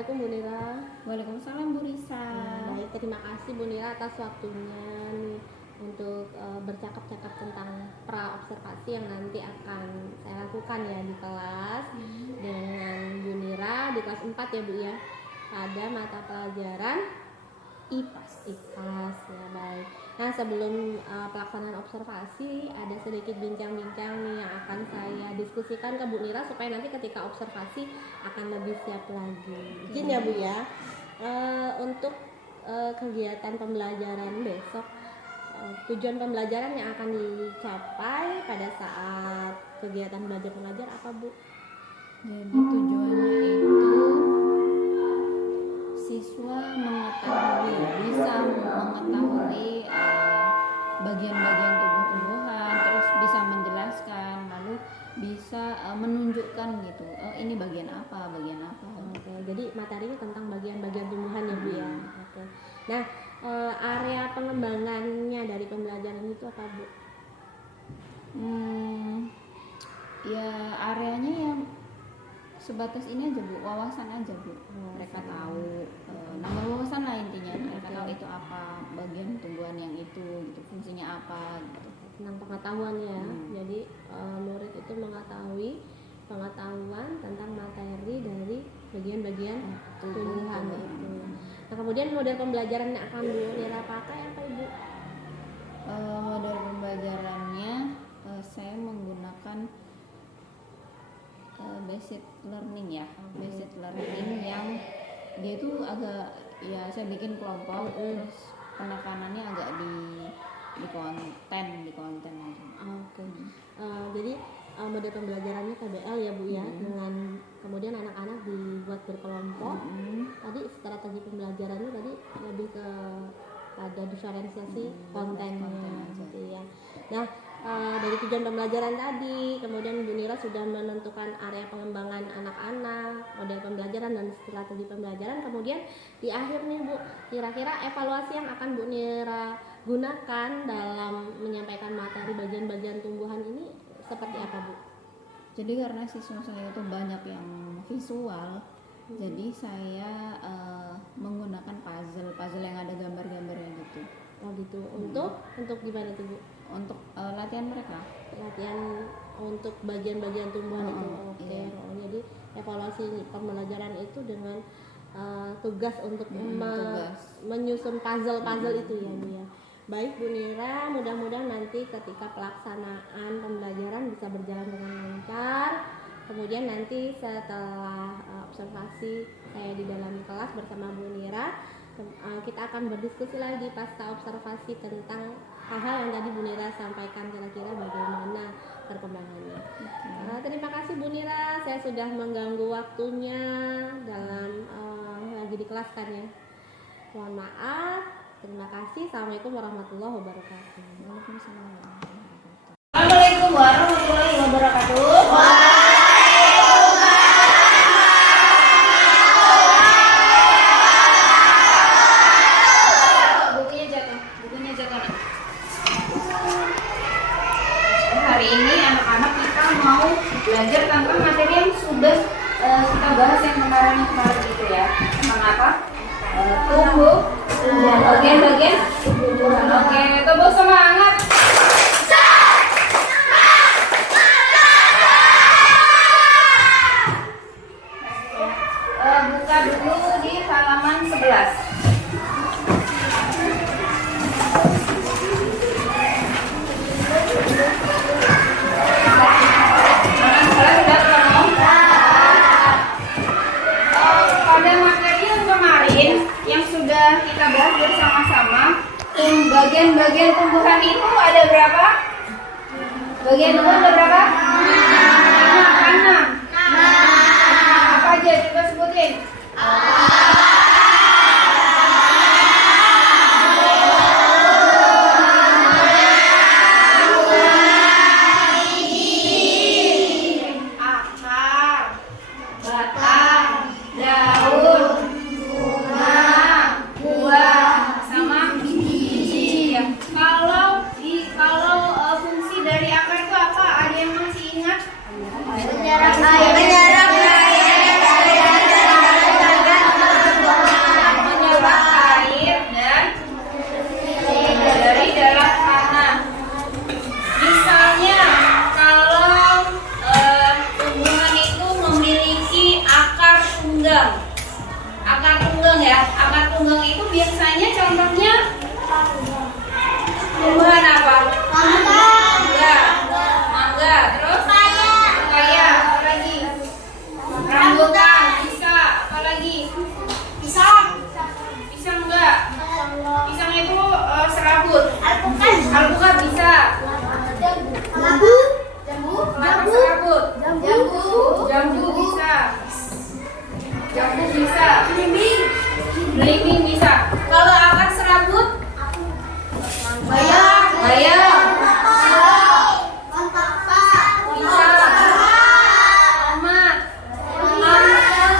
Assalamualaikum Bu Nira. Waalaikumsalam Bu Risa. Baik, terima kasih Bu Nira atas waktunya nih untuk bercakap-cakap tentang pra-observasi yang nanti akan saya lakukan ya di kelas dengan Bu Nira di kelas 4 ya Bu ya. Pada mata pelajaran IPAS. IPAS ya, baik. Nah, sebelum pelaksanaan observasi ada sedikit bincang-bincang nih yang akan saya diskusikan ke Bu Nira supaya nanti ketika observasi akan lebih siap lagi. Izin ya Bu ya. Untuk kegiatan pembelajaran besok, tujuan pembelajaran yang akan dicapai pada saat kegiatan belajar mengajar apa Bu? Jadi tujuannya itu siswa bisa mengetahui bagian-bagian tubuh-tubuhan, terus bisa menjelaskan, lalu bisa menunjukkan gitu, ini bagian apa. Oke, jadi materinya tentang bagian-bagian tumbuhan ya Bu ya. Oke. Nah, area pengembangannya dari pembelajaran itu apa Bu? Ya areanya yang sebatas ini aja Bu, wawasan aja Bu. Mereka tahu nambah wawasan lah intinya. Mereka tahu itu apa, bagian tumbuhan yang itu gitu, fungsinya apa gitu. Tentang pengetahuan ya. Jadi murid itu mengetahui pengetahuan tentang materi dari bagian-bagian tumbuhan itu. Nah, kemudian model pembelajaran yang akan Bu Nira pakai apa Ibu? Model pembelajarannya saya menggunakan basic learning ya, basic learning yang dia itu agak ya saya bikin kelompok, terus penekanannya agak di konten aja. Oke. Jadi model pembelajarannya KBL ya Bu ya, dengan kemudian anak-anak dibuat berkelompok. Tadi strategi pembelajarannya tadi lebih ke pada diferensiasi kontennya gitu ya. Nah, dari tujuan pembelajaran tadi, kemudian Bu Nira sudah menentukan area pengembangan anak-anak, model pembelajaran dan strategi pembelajaran. Kemudian di akhir nih Bu, kira-kira evaluasi yang akan Bu Nira gunakan dalam menyampaikan materi bagian-bagian tumbuhan ini seperti apa Bu? Jadi karena siswa saya itu banyak yang visual, jadi saya menggunakan puzzle yang ada gambar-gambarnya gitu. Oh gitu. Untuk gimana tuh Bu? Untuk latihan mereka. Latihan untuk bagian-bagian tumbuhan itu. Oke. Iya. Jadi evaluasi pembelajaran itu dengan tugas untuk menyusun puzzle itu ya Bu ya. Baik Bu Nira, mudah-mudahan nanti ketika pelaksanaan pembelajaran bisa berjalan dengan lancar. Kemudian nanti setelah observasi saya di dalam kelas bersama Bu Nira, kita akan berdiskusi lagi pasca observasi tentang hal-hal yang tadi Bu Nira sampaikan, kira-kira bagaimana perkembangannya. Terima kasih Bu Nira, saya sudah mengganggu waktunya dalam lagi di kelas kan ya. Mohon maaf. Terima kasih. Assalamualaikum warahmatullahi wabarakatuh. Assalamualaikum warahmatullahi wabarakatuh. Bukunya jatuh. Hari ini anak-anak kita mau belajar tentang materi yang sudah kita bahas yang kemarin itu ya. Tentang apa? Tubuh dan bagian-bagian tumbuhan. Oke, tubuh semangat. Buka dulu di halaman 11. Pada materi yang kemarin yang sudah kita bahas bersama-sama, bagian-bagian tumbuhan itu ada berapa? Bagian tumbuhan ada berapa? 6. Apa aja? Coba sebutin. Akar, batang, daun, bunga, buah, sama biji. Kalau fungsi dari akar itu apa? Ada yang masih ingat? tunggang itu biasanya contohnya tumbuhan apa? Mangga. Mangga. Terus pepaya. Apa lagi? Rambutan. Bisa. Apa lagi? Pisang. Pisang enggak? Pisang itu serabut. Alpukat bisa. Kelapa serabut. Jambu bisa. Jambu bisa. Belimbing bisa. Kalau akar serabut? Bayam. Bisa. Tomat.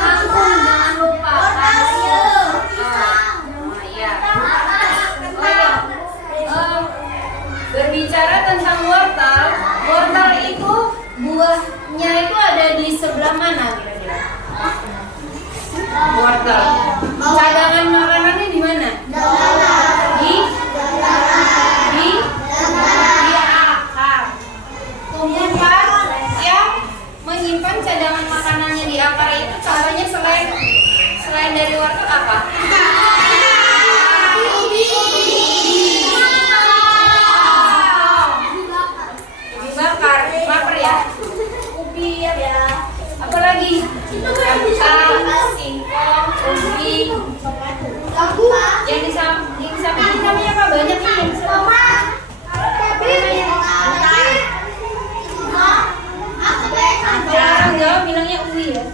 Kangkung jangan lupa. Iya. Berbicara tentang wortel, wortel itu buahnya itu ada di sebelah mana kira-kira? Wortel. Cadangan makanannya di mana? Di akar. Tumbuhan yang menyimpan cadangan makanannya di akar itu contohnya selain dari wortel apa? Bakar ya. Ubi ya. Apa lagi? Kentang, singkong, ubi. Yang di samping ini namanya apa? Banyak nih yang kalau orang Jawa bilangnya ubi ya.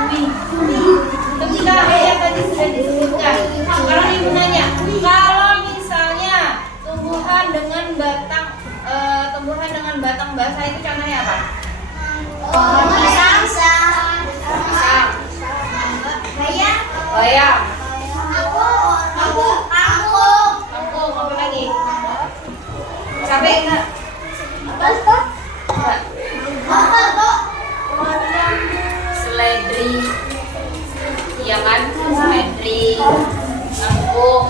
Ubi. Ketika yang tadi sudah disebutkan. Sekarang ibu nanya, kalau misalnya tumbuhan dengan batang basah itu contohnya apa? Pisang. Bayam. Kangkung. Apa lagi? Cabai enggak? Seledri. Iya kan? Seledri. Kangkung.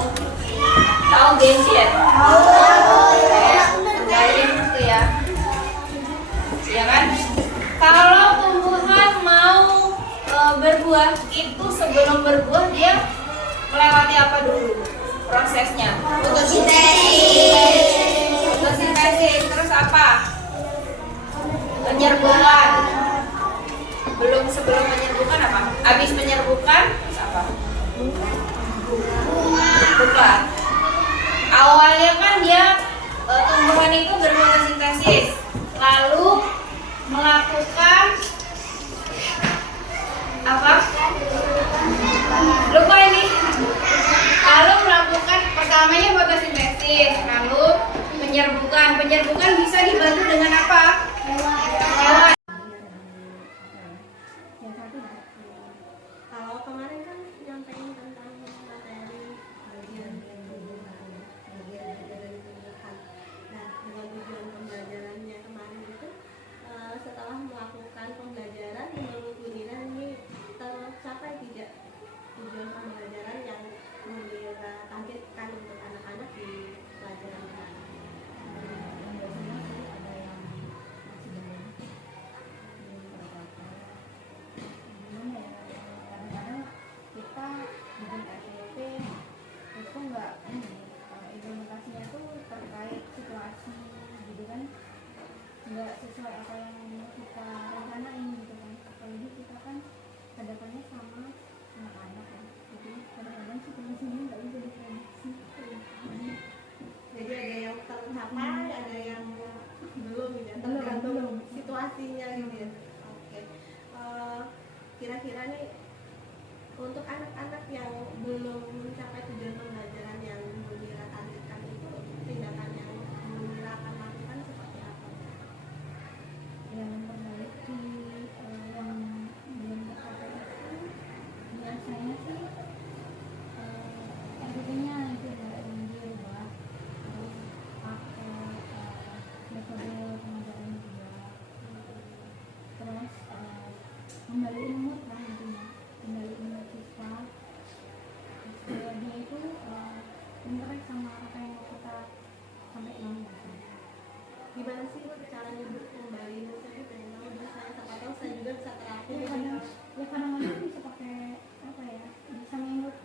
Tahu gencet? Bayam itu ya. Iya kan? Kalau tumbuhan mau berbuah itu sebelum berbuah dia melewati apa dulu prosesnya? Fotosintesis. Terus apa? Penyerbukan. Sebelum menyerbukan apa? Habis menyerbukan terus apa? Bukan. Awalnya kan dia tumbuhan itu berfotosintesis, lalu melakukan apa? Lupa ini. Lalu melakukan pertamanya fotosintesis, lalu penyerbukan. Penyerbukan bisa dibantu dengan apa? Hewan. Kalau kemarin kan nyampein tentang materi bagian tumbuhan, bagian dari tumbuhan. Nah, dengan tujuan pembelajarannya kemarin itu setelah melakukan pembelajaran menurut Bu Nina ini tercapai tidak tujuan pembelajaran yang targetkan untuk anak-anak di pelajaran kemarin? Implementasinya itu terkait situasi gitu kan, nggak sesuai apa yang kita rencanain gitu kan. Apalagi kita kan hadapannya sama anak-anak ya, jadi kadang-kadang situasinya nggak bisa diprediksi. Jadi ada yang tercapai, ada yang belum ya, tergantung situasinya gitu ya. Oke. Kira-kira nih untuk anak-anak yang belum mencapai tujuan pembelajaran yang Bu Mira targetkan itu, tindakan yang Bu Mira akan lakukan seperti apa? Yang memperbaiki yang belum tercapai itu biasanya sih RPP-nya itu yang dirubah, terus pakai metode pengajaran juga, terus kembaliin mood lah intinya, kembaliin mood siswa supaya dia itu interest sama apa yang mau kita sampaikan. Gimana sih Bu caranya Bu kembali moodnya? Pengen tahu Bu, saya siapa tahu saya juga bisa terapin. Ya kadang-kadang bisa pakai apa ya, bisa mengikut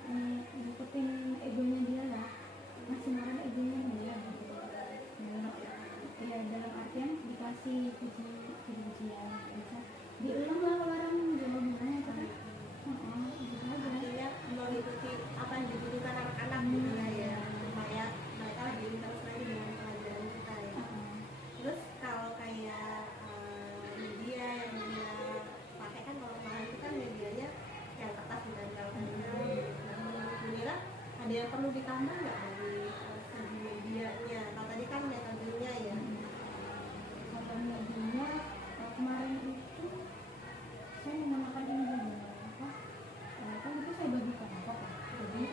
Ada yang perlu ditambah nggak dari segi medianya? Nah, tadi kan metodenya ya. Kalau medianya kemarin itu saya menggunakan ini juga apa? Kan itu saya bagi kelompok ya. Jadi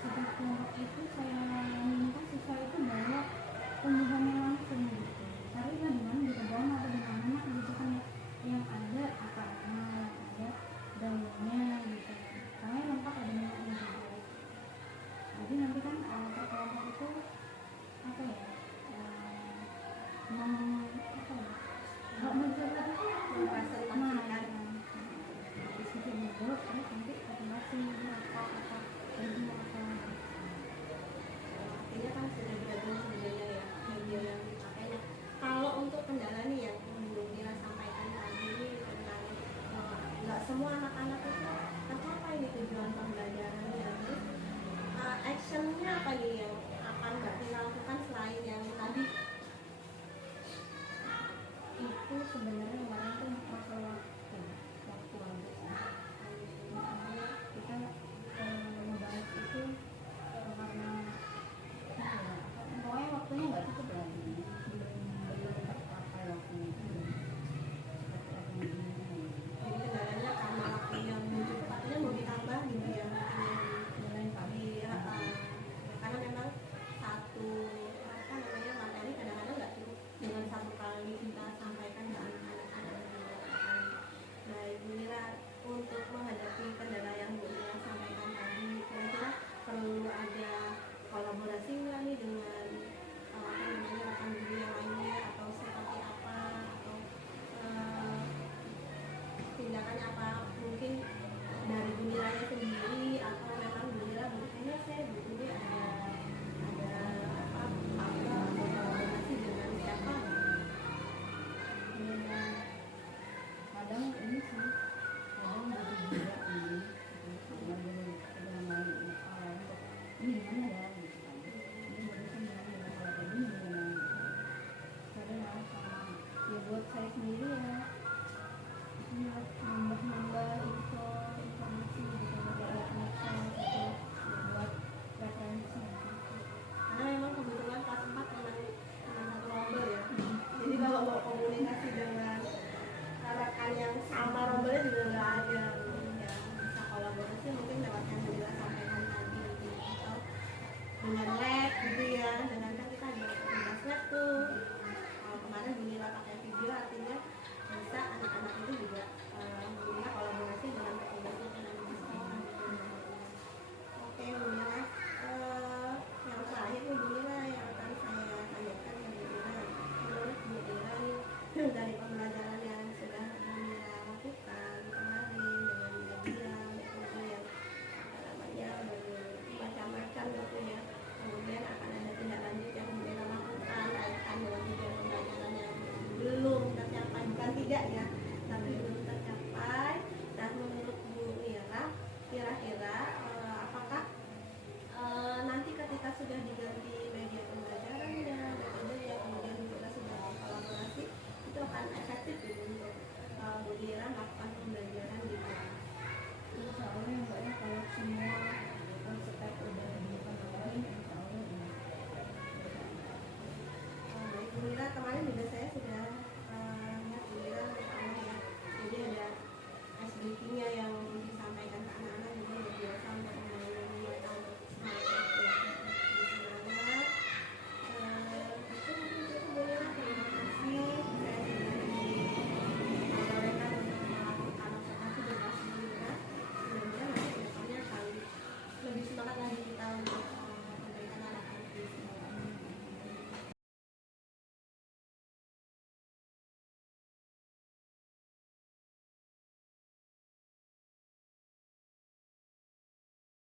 setiap kelompok itu saya minta siswa itu bawa tumbuhannya langsung gitu. Carilah di mana di kebun atau di mana gitu kan yang ada akarnya, yang ada daunnya gitu. Karena yang lengkap ada minyaknya juga. Jadi nanti kan per kelompok itu apa ya? Apa ya? Kalau mencoba itu Mempresentasikan. diskusi dulu terus nanti presentasi apa ini apa. Artinya kan sudah beragam sebenarnya ya media yang dipakainya. Kalau untuk kendala nih yang Bu Mira sampaikan tadi tentang nggak semua anak-anak itu apa ini tujuan pembelajarannya, terus actionnya apa nih yang akan Mbak Tina lakukan selain yang tadi? Itu sebenarnya